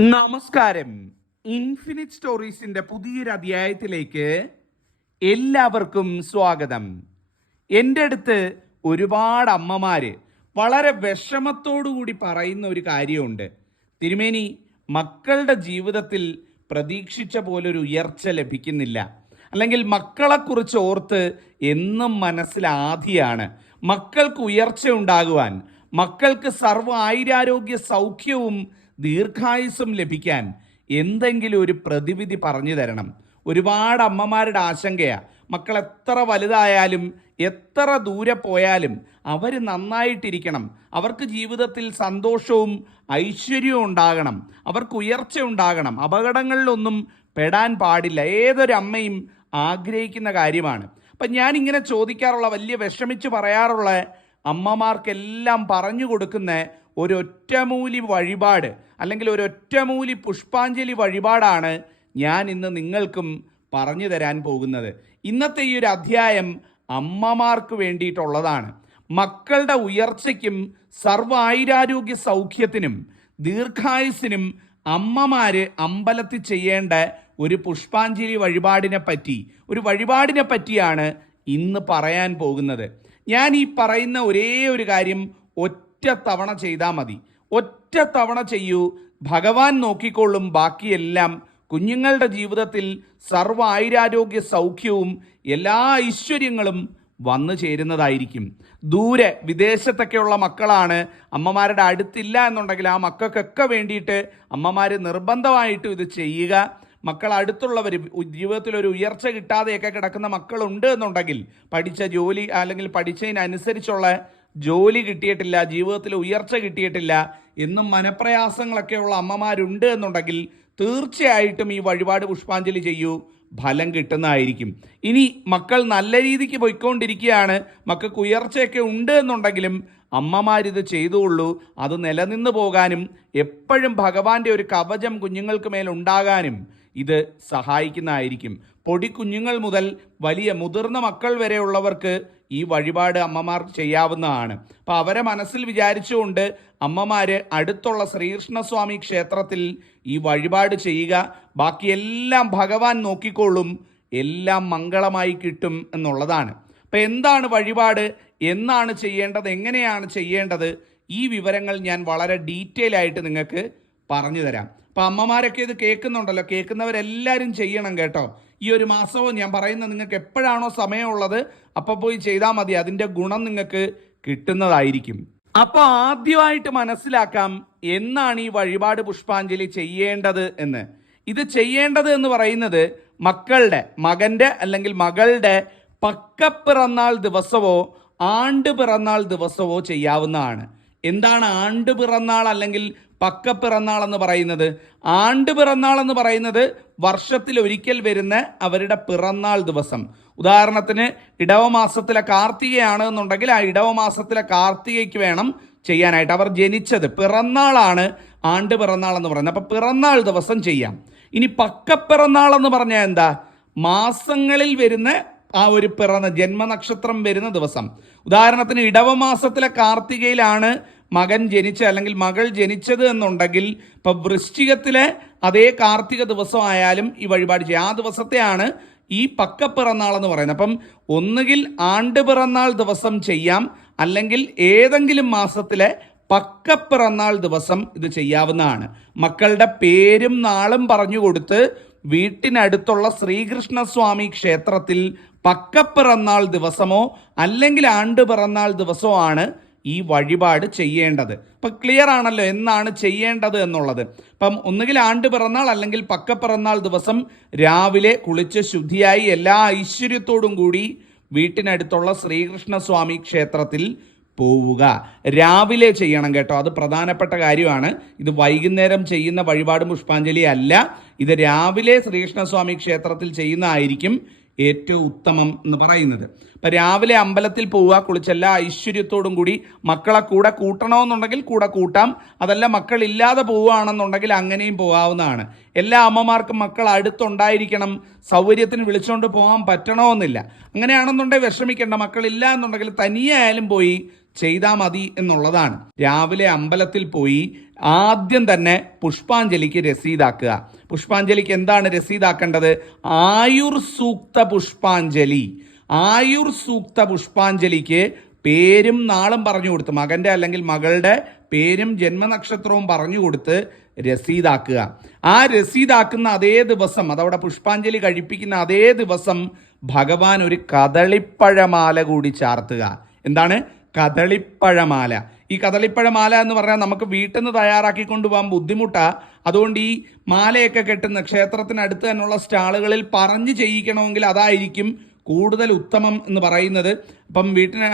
നമസ്കാരം. ഇൻഫിനിറ്റ് സ്റ്റോറീസിന്റെ പുതിയൊരു അധ്യായത്തിലേക്ക് എല്ലാവർക്കും സ്വാഗതം. എന്റെ അടുത്ത് ഒരുപാട് അമ്മമാര് വളരെ വിഷമത്തോടുകൂടി പറയുന്ന ഒരു കാര്യമുണ്ട്. തിരുമേനി മക്കളുടെ ജീവിതത്തിൽ പ്രതീക്ഷിച്ച പോലൊരു ഉയർച്ച ലഭിക്കുന്നില്ല. അല്ലെങ്കിൽ മക്കളെക്കുറിച്ച് ഓർത്ത് എന്നും മനസ്സിലാധിയാണ് മക്കൾക്ക് ഉയർച്ച ഉണ്ടാകുവാൻ മക്കൾക്ക് സർവ ആയിരാരോഗ്യ സൗഖ്യവും ദീർഘായുസ്സും ലഭിക്കാൻ എന്തെങ്കിലും ഒരു പ്രതിവിധി പറഞ്ഞു തരണം. ഒരുപാട് അമ്മമാരുടെ ആശങ്കയാണ് മക്കൾ എത്ര വലുതായാലും എത്ര ദൂരെ പോയാലും അവർ നന്നായിട്ടിരിക്കണം. അവർക്ക് ജീവിതത്തിൽ സന്തോഷവും ഐശ്വര്യവും ഉണ്ടാകണം. അവർക്ക് ഉയർച്ച ഉണ്ടാകണം. അപകടങ്ങളിലൊന്നും പെടാൻ പാടില്ല. ഏതൊരമ്മയും ആഗ്രഹിക്കുന്ന കാര്യമാണ്. അപ്പം ഞാനിങ്ങനെ ചോദിക്കാറുള്ള വലിയ വിഷമിച്ച് പറയാറുള്ള അമ്മമാർക്കെല്ലാം പറഞ്ഞു കൊടുക്കുന്ന ഒരു ഒറ്റമൂലി വഴിപാട് അല്ലെങ്കിൽ ഒരൊറ്റമൂലി പുഷ്പാഞ്ജലി വഴിപാടാണ് ഞാൻ ഇന്ന് നിങ്ങൾക്കും പറഞ്ഞു തരാൻ പോകുന്നത്. ഇന്നത്തെ ഈ ഒരു അധ്യായം അമ്മമാർക്ക് വേണ്ടിയിട്ടുള്ളതാണ്. മക്കളുടെ ഉയർച്ചയ്ക്കും സർവ ആയുരാരോഗ്യ സൗഖ്യത്തിനും ദീർഘായുസിനും അമ്മമാർ അമ്പലത്തിൽ ചെയ്യേണ്ട ഒരു പുഷ്പാഞ്ജലി വഴിപാടിനെ പറ്റി ഒരു വഴിപാടിനെ പറ്റിയാണ് ഇന്ന് പറയാൻ പോകുന്നത്. ഞാൻ ഈ പറയുന്ന ഒരേ ഒരു കാര്യം ഒറ്റ തവണ ചെയ്താൽ മതി. ഒറ്റ തവണ ചെയ്യൂ. ഭഗവാൻ നോക്കിക്കൊള്ളും ബാക്കിയെല്ലാം. കുഞ്ഞുങ്ങളുടെ ജീവിതത്തിൽ സർവ ആയുരാരോഗ്യ സൗഖ്യവും എല്ലാ ഐശ്വര്യങ്ങളും വന്നു ചേരുന്നതായിരിക്കും. ദൂരെ വിദേശത്തൊക്കെയുള്ള മക്കളാണ്. അമ്മമാരുടെ അടുത്തില്ല എന്നുണ്ടെങ്കിൽ ആ മക്കൾക്കൊക്കെ വേണ്ടിയിട്ട് അമ്മമാർ നിർബന്ധമായിട്ടും ഇത് ചെയ്യുക. മക്കൾ അടുത്തുള്ളവർ ജീവിതത്തിൽ ഒരു ഉയർച്ച കിട്ടാതെയൊക്കെ കിടക്കുന്ന മക്കളുണ്ട് എന്നുണ്ടെങ്കിൽ പഠിച്ച ജോലി അല്ലെങ്കിൽ പഠിച്ചതിനനുസരിച്ചുള്ള ജോലി കിട്ടിയിട്ടില്ല ജീവിതത്തിൽ ഉയർച്ച കിട്ടിയിട്ടില്ല എന്നും മനപ്രയാസങ്ങളൊക്കെയുള്ള അമ്മമാരുണ്ട് എന്നുണ്ടെങ്കിൽ തീർച്ചയായിട്ടും ഈ വഴിപാട് പുഷ്പാഞ്ജലി ചെയ്യൂ. ഫലം കിട്ടുന്നതായിരിക്കും. ഇനി മക്കൾ നല്ല രീതിക്ക് പോയിക്കൊണ്ടിരിക്കുകയാണ്. മക്കൾക്ക് ഉയർച്ചയൊക്കെ ഉണ്ട് എന്നുണ്ടെങ്കിലും അമ്മമാരിത് ചെയ്തുകൊള്ളൂ. അത് നിലനിന്ന് പോകാനും എപ്പോഴും ഭഗവാന്റെ ഒരു കവചം കുഞ്ഞുങ്ങൾക്ക് മേൽ ഉണ്ടാകാനും ഇത് സഹായിക്കുന്നതായിരിക്കും. പൊടി കുഞ്ഞുങ്ങൾ മുതൽ വലിയ മുതിർന്ന മക്കൾ വരെയുള്ളവർക്ക് ഈ വഴിപാട് അമ്മമാർ ചെയ്യാവുന്നതാണ്. അപ്പോൾ അവരെ മനസ്സിൽ വിചാരിച്ചുകൊണ്ട് അമ്മമാർ അടുത്തുള്ള ശ്രീകൃഷ്ണസ്വാമി ക്ഷേത്രത്തിൽ ഈ വഴിപാട് ചെയ്യുക. ബാക്കിയെല്ലാം ഭഗവാൻ നോക്കിക്കോളും. എല്ലാം മംഗളമായി കിട്ടും എന്നുള്ളതാണ്. അപ്പം എന്താണ് വഴിപാട്? എന്നാണ് ചെയ്യേണ്ടത്? എങ്ങനെയാണ് ചെയ്യേണ്ടത്? ഈ വിവരങ്ങൾ ഞാൻ വളരെ ഡീറ്റെയിൽ ആയിട്ട് നിങ്ങൾക്ക് പറഞ്ഞു തരാം. അപ്പം അമ്മമാരൊക്കെ ഇത് കേൾക്കുന്നുണ്ടല്ലോ. കേൾക്കുന്നവരെല്ലാവരും ചെയ്യണം കേട്ടോ. ഈ ഒരു മാസവും ഞാൻ പറയുന്നത് നിങ്ങൾക്ക് എപ്പോഴാണോ സമയമുള്ളത് അപ്പോൾ പോയി ചെയ്താൽ മതി. അതിന്റെ ഗുണം നിങ്ങൾക്ക് കിട്ടുന്നതായിരിക്കും. അപ്പോൾ ആദ്യമായിട്ട് മനസ്സിലാക്കാം എന്നാണ് ഈ വഴിപാട് പുഷ്പാഞ്ജലി ചെയ്യേണ്ടത് എന്ന്. ഇത് ചെയ്യേണ്ടത് എന്ന് പറയുന്നത് മക്കളുടെ മകന്റെ അല്ലെങ്കിൽ മകളുടെ പക്കപ്പിറന്നാൾ ദിവസമോ ആണ്ട് പിറന്നാൾ ദിവസമോ ചെയ്യാവുന്നതാണ്. എന്താണ് ആണ്ട് പിറന്നാൾ അല്ലെങ്കിൽ പക്ക പിറന്നാൾ എന്ന് പറയുന്നത്? ആണ്ട് പിറന്നാൾ എന്ന് പറയുന്നത് വർഷത്തിൽ ഒരിക്കൽ വരുന്ന അവരുടെ പിറന്നാൾ ദിവസം. ഉദാഹരണത്തിന് ഇടവമാസത്തിലെ കാർത്തികയാണ് എന്നുണ്ടെങ്കിൽ ആ ഇടവമാസത്തിലെ കാർത്തികയ്ക്ക് വേണം ചെയ്യാനായിട്ട്. അവർ ജനിച്ചത് പിറന്നാളാണ് ആണ്ട് പിറന്നാൾ എന്ന് പറയുന്നത്. അപ്പൊ പിറന്നാൾ ദിവസം ചെയ്യാം. ഇനി പക്ക പക്കപ്പിറന്നാൾ എന്ന് പറഞ്ഞാൽ എന്താ? മാസങ്ങളിൽ വരുന്ന ആ ഒരു പിറന്ന ജന്മനക്ഷത്രം വരുന്ന ദിവസം. ഉദാഹരണത്തിന് ഇടവമാസത്തിലെ കാർത്തികയിലാണ് മകൻ ജനിച്ച അല്ലെങ്കിൽ മകൾ ജനിച്ചത് എന്നുണ്ടെങ്കിൽ ഇപ്പൊ വൃശ്ചികത്തിലെ അതേ കാർത്തിക ദിവസമായാലും ഈ വഴിപാട് ചെയ്യാം ആ ദിവസത്തെയാണ് ഈ പക്ക പിറന്നാൾ എന്ന് പറയുന്നത്. അപ്പം ഒന്നുകിൽ ആണ്ട് പിറന്നാൾ ദിവസം ചെയ്യാം. അല്ലെങ്കിൽ ഏതെങ്കിലും മാസത്തിലെ പക്ക പിറന്നാൾ ദിവസം ഇത് ചെയ്യാവുന്നതാണ്. മക്കളുടെ പേരും നാളും പറഞ്ഞു കൊടുത്ത് വീട്ടിനടുത്തുള്ള ശ്രീകൃഷ്ണസ്വാമി ക്ഷേത്രത്തിൽ പക്കപ്പിറന്നാൾ ദിവസമോ അല്ലെങ്കിൽ ആണ്ട് പിറന്നാൾ ദിവസമോ ആണ് ഈ വഴിപാട് ചെയ്യേണ്ടത്. ഇപ്പം ക്ലിയർ ആണല്ലോ എന്നാണ് ചെയ്യേണ്ടത് എന്നുള്ളത്. അപ്പം ഒന്നുകിൽ ആണ്ട് പിറന്നാൾ അല്ലെങ്കിൽ പക്കപ്പിറന്നാൾ ദിവസം രാവിലെ കുളിച്ച് ശുദ്ധിയായി എല്ലാ ഐശ്വര്യത്തോടും കൂടി വീട്ടിനടുത്തുള്ള ശ്രീകൃഷ്ണസ്വാമി ക്ഷേത്രത്തിൽ പോവുക. രാവിലെ ചെയ്യണം കേട്ടോ. അത് പ്രധാനപ്പെട്ട കാര്യമാണ്. ഇത് വൈകുന്നേരം ചെയ്യുന്ന വഴിപാട് പുഷ്പാഞ്ജലി അല്ല. ഇത് രാവിലെ ശ്രീകൃഷ്ണസ്വാമി ക്ഷേത്രത്തിൽ ചെയ്യുന്നതായിരിക്കും ഏറ്റവും ഉത്തമം എന്ന് പറയുന്നത്. അപ്പം രാവിലെ അമ്പലത്തിൽ പോവുക കുളിച്ചല്ല ഐശ്വര്യത്തോടും കൂടി മക്കളെ കൂടെ കൂട്ടണമെന്നുണ്ടെങ്കിൽ കൂടെ കൂട്ടാം. അതല്ല മക്കളില്ലാതെ പോവുകയാണെന്നുണ്ടെങ്കിൽ അങ്ങനെയും പോകാവുന്നതാണ്. എല്ലാ അമ്മമാർക്കും മക്കൾ അടുത്തുണ്ടായിരിക്കണം. സൗകര്യത്തിന് വിളിച്ചുകൊണ്ട് പോകാൻ പറ്റണമെന്നില്ല. അങ്ങനെയാണെന്നുണ്ടെങ്കിൽ വിഷമിക്കേണ്ട. മക്കളില്ല എന്നുണ്ടെങ്കിൽ തനിയെ ആയാലും പോയി ചെയ്താൽ മതി എന്നുള്ളതാണ്. രാവിലെ അമ്പലത്തിൽ പോയി ആദ്യം തന്നെ പുഷ്പാഞ്ജലിക്ക് രസീതാക്കുക. പുഷ്പാഞ്ജലിക്ക് എന്താണ് രസീതാക്കേണ്ടത്? ആയുർ സൂക്ത പുഷ്പാഞ്ജലി. ആയുർ സൂക്ത പുഷ്പാഞ്ജലിക്ക് പേരും നാളും പറഞ്ഞു കൊടുത്ത് മകന്റെ അല്ലെങ്കിൽ മകളുടെ പേരും ജന്മനക്ഷത്രവും പറഞ്ഞു കൊടുത്ത് രസീതാക്കുക. ആ രസീതാക്കുന്ന അതേ ദിവസം അതവിടെ പുഷ്പാഞ്ജലി കഴിപ്പിക്കുന്ന അതേ ദിവസം ഭഗവാൻ ഒരു കദളിപ്പഴമാല കൂടി ചാർത്തുക. എന്താണ്? കദളിപ്പഴമാല. ഈ കദളിപ്പഴമാല എന്ന് പറഞ്ഞാൽ നമുക്ക് വീട്ടിൽ നിന്ന് തയ്യാറാക്കി കൊണ്ടുപോകാൻ ബുദ്ധിമുട്ടാണ് അതുകൊണ്ട് ഈ മാലയൊക്കെ കെട്ടുന്ന ക്ഷേത്രത്തിനടുത്ത് തന്നെയുള്ള സ്റ്റാളുകളിൽ പറഞ്ഞ് ചെയ്യിക്കണമെങ്കിൽ അതായിരിക്കും കൂടുതൽ ഉത്തമം എന്ന് പറയുന്നത്. അപ്പം വീട്ടിന്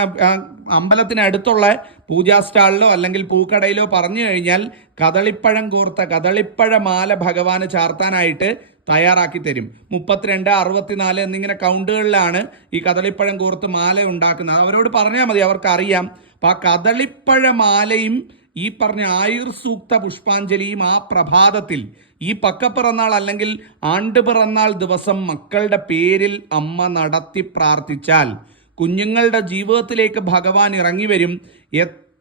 അമ്പലത്തിനടുത്തുള്ള പൂജാ സ്റ്റാളിലോ അല്ലെങ്കിൽ പൂക്കടയിലോ പറഞ്ഞു കഴിഞ്ഞാൽ കദളിപ്പഴം കോർത്ത കദളിപ്പഴ മാല ഭഗവാന് ചാർത്താനായിട്ട് തയ്യാറാക്കി തരും. മുപ്പത്തിരണ്ട് അറുപത്തിനാല് എന്നിങ്ങനെ കൗണ്ടുകളിലാണ് ഈ കദളിപ്പഴം കോർത്ത് മാല ഉണ്ടാക്കുന്നത്. അവരോട് പറഞ്ഞാൽ മതി അവർക്കറിയാം. അപ്പം ആ കദളിപ്പഴമാലയും ഈ പറഞ്ഞ ആയുർ സൂക്ത പുഷ്പാഞ്ജലിയും ആ പ്രഭാതത്തിൽ ഈ പക്കപ്പിറന്നാൾ അല്ലെങ്കിൽ ആണ്ടുപിറന്നാൾ ദിവസം മക്കളുടെ പേരിൽ അമ്മ നടത്തി പ്രാർത്ഥിച്ചാൽ കുഞ്ഞുങ്ങളുടെ ജീവിതത്തിലേക്ക് ഭഗവാൻ ഇറങ്ങി വരും.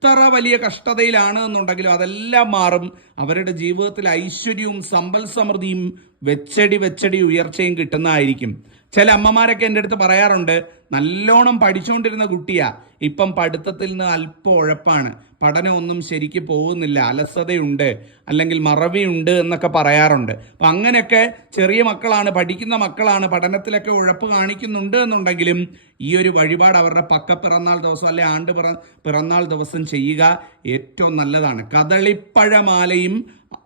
എത്ര വലിയ കഷ്ടതയിലാണ് എന്നുണ്ടെങ്കിലും അതെല്ലാം മാറും. അവരുടെ ജീവിതത്തിൽ ഐശ്വര്യവും സമ്പൽ സമൃദ്ധിയും വെച്ചടി വെച്ചടി ഉയർച്ചയും കിട്ടുന്നതായിരിക്കും. ചില അമ്മമാരൊക്കെ എന്റെ അടുത്ത് പറയാറുണ്ട് നല്ലോണം പഠിച്ചുകൊണ്ടിരുന്ന കുട്ടിയാ ഇപ്പം പഠിത്തത്തിൽ നിന്ന് അല്പം ഉഴപ്പാണ്. പഠനമൊന്നും ശരിക്ക് പോകുന്നില്ല അലസതയുണ്ട് അല്ലെങ്കിൽ മറവിയുണ്ട് എന്നൊക്കെ പറയാറുണ്ട്. അപ്പം അങ്ങനെയൊക്കെ ചെറിയ മക്കളാണ് പഠിക്കുന്ന മക്കളാണ് പഠനത്തിലൊക്കെ ഉഴപ്പ് കാണിക്കുന്നുണ്ട് എന്നുണ്ടെങ്കിലും ഈ ഒരു വഴിപാട് അവരുടെ പക്ക പിറന്നാൾ ദിവസം അല്ലെ ആണ്ട് പിറ പിറന്നാൾ ദിവസം ചെയ്യുക ഏറ്റവും നല്ലതാണ്. കദളിപ്പഴമാലയും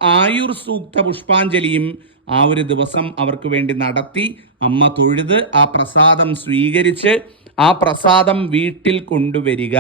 ആയുർ സൂക്ത പുഷ്പാഞ്ജലിയും ആ ഒരു ദിവസം അവർക്ക് വേണ്ടി നടത്തി അമ്മ തൊഴുത് ആ പ്രസാദം സ്വീകരിച്ച് ആ പ്രസാദം വീട്ടിൽ കൊണ്ടുവരിക.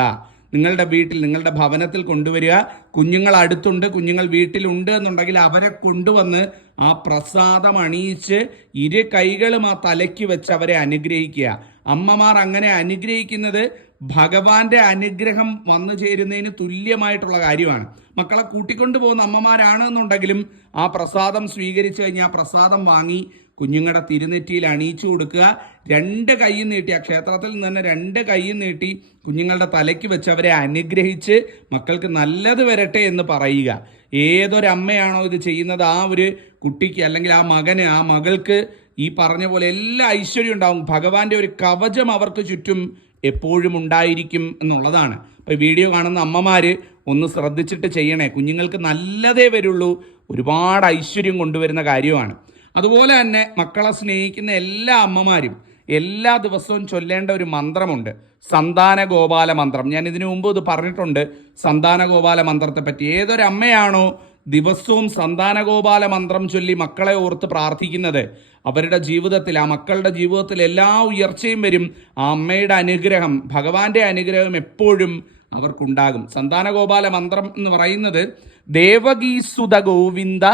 നിങ്ങളുടെ വീട്ടിൽ നിങ്ങളുടെ ഭവനത്തിൽ കൊണ്ടുവരിക. കുഞ്ഞുങ്ങൾ അടുത്തുണ്ട് കുഞ്ഞുങ്ങൾ വീട്ടിലുണ്ട് എന്നുണ്ടെങ്കിൽ അവരെ കൊണ്ടുവന്ന് ആ പ്രസാദം അണിയിച്ച് ഇരു കൈകളും ആ തലയ്ക്ക് വെച്ച് അവരെ അനുഗ്രഹിക്കുക. അമ്മമാർ അങ്ങനെ അനുഗ്രഹിക്കുന്നത് ഭഗവാന്റെ അനുഗ്രഹം വന്നു ചേരുന്നതിന് തുല്യമായിട്ടുള്ള കാര്യമാണ്. മക്കളെ കൂട്ടിക്കൊണ്ടു പോകുന്ന അമ്മമാരാണ് എന്നുണ്ടെങ്കിലും ആ പ്രസാദം സ്വീകരിച്ചു കഴിഞ്ഞാൽ പ്രസാദം വാങ്ങി കുഞ്ഞുങ്ങളുടെ തിരുനെറ്റിയിൽ അണിയിച്ചു കൊടുക്കുക. രണ്ട് കൈയും നീട്ടി ആ ക്ഷേത്രത്തിൽ നിന്ന് തന്നെ രണ്ട് കൈയും നീട്ടി കുഞ്ഞുങ്ങളുടെ തലയ്ക്ക് വെച്ച് അവരെ അനുഗ്രഹിച്ച് മക്കൾക്ക് നല്ലത് വരട്ടെ എന്ന് പറയുക. ഏതൊരമ്മയാണോ ഇത് ചെയ്യുന്നത്? ആ ഒരു കുട്ടിക്ക് അല്ലെങ്കിൽ ആ മകന് ആ മകൾക്ക് ഈ പറഞ്ഞ പോലെ എല്ലാ ഐശ്വര്യം ഉണ്ടാവും. ഭഗവാന്റെ ഒരു കവചം അവർക്ക് ചുറ്റും എപ്പോഴും ഉണ്ടായിരിക്കും എന്നുള്ളതാണ്. അപ്പോൾ വീഡിയോ കാണുന്ന അമ്മമാർ ഒന്ന് ശ്രദ്ധിച്ചിട്ട് ചെയ്യണേ. കുഞ്ഞുങ്ങൾക്ക് നല്ലതേ വരുള്ളൂ. ഒരുപാട് ഐശ്വര്യം കൊണ്ടുവരുന്ന കാര്യമാണ്. അതുപോലെ തന്നെ മക്കളെ സ്നേഹിക്കുന്ന എല്ലാ അമ്മമാരും എല്ലാ ദിവസവും ചൊല്ലേണ്ട ഒരു മന്ത്രമുണ്ട്. സന്താന ഗോപാല മന്ത്രം. ഞാൻ ഇതിനു മുമ്പ് ഇത് പറഞ്ഞിട്ടുണ്ട്. സന്താന ഗോപാല മന്ത്രത്തെ പറ്റി. ഏതൊരമ്മയാണോ ദിവസവും സന്താനഗോപാല മന്ത്രം ചൊല്ലി മക്കളെ ഓർത്ത് പ്രാർത്ഥിക്കുന്നത്. അവരുടെ ജീവിതത്തിൽ ആ മക്കളുടെ ജീവിതത്തിൽ എല്ലാ ഉയർച്ചയും വരും. ആ അമ്മയുടെ അനുഗ്രഹം ഭഗവാന്റെ അനുഗ്രഹം എപ്പോഴും അവർക്കുണ്ടാകും. സന്താനഗോപാല മന്ത്രം എന്ന് പറയുന്നത് ദേവകീസുത ഗോവിന്ദ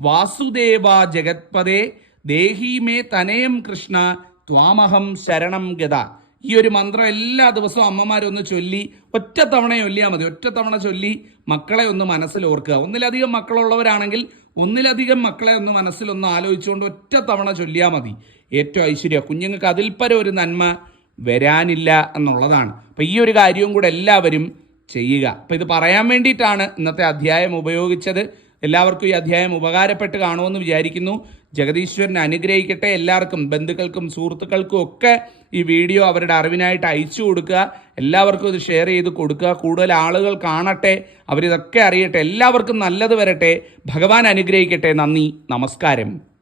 വാസുദേവ ജഗത്പദേ ദേഹീമേ തനയം കൃഷ്ണ ത്വാമഹം ശരണം ഗത ഈ ഒരു മന്ത്രം എല്ലാ ദിവസവും അമ്മമാരൊന്ന് ചൊല്ലി ഒറ്റ തവണ ചൊല്ലിയാൽ മതി. ഒറ്റ തവണ ചൊല്ലി മക്കളെ ഒന്ന് മനസ്സിൽ ഓർക്കുക. ഒന്നിലധികം മക്കളുള്ളവരാണെങ്കിൽ ഒന്നിലധികം മക്കളെ ഒന്ന് മനസ്സിലൊന്ന് ആലോചിച്ചുകൊണ്ട് ഒറ്റ തവണ ചൊല്ലിയാൽ മതി. ഏറ്റവും ഐശ്വര്യ. കുഞ്ഞുങ്ങൾക്ക് അതിൽ പരം ഒരു നന്മ വരാനില്ല എന്നുള്ളതാണ്. അപ്പം ഈ ഒരു കാര്യവും കൂടെ എല്ലാവരും ചെയ്യുക. അപ്പം ഇത് പറയാൻ വേണ്ടിയിട്ടാണ് ഇന്നത്തെ അധ്യായം ഉപയോഗിച്ചത്. എല്ലാവർക്കും ഈ അധ്യായം ഉപകാരപ്പെട്ട് കാണുമെന്ന് വിചാരിക്കുന്നു. ജഗദീശ്വരൻ അനുഗ്രഹിക്കട്ടെ എല്ലാവർക്കും ബന്ധുക്കൾക്കും സുഹൃത്തുക്കൾക്കും ഒക്കെ ഈ വീഡിയോ അവരുടെ അറിവിനായിട്ട് അയച്ചു കൊടുക്കുക. എല്ലാവർക്കും ഇത് ഷെയർ ചെയ്ത് കൊടുക്കുക. കൂടുതൽ ആളുകൾ കാണട്ടെ. അവരിതൊക്കെ അറിയട്ടെ. എല്ലാവർക്കും നല്ലത് വരട്ടെ. ഭഗവാൻ അനുഗ്രഹിക്കട്ടെ. നന്ദി. നമസ്കാരം.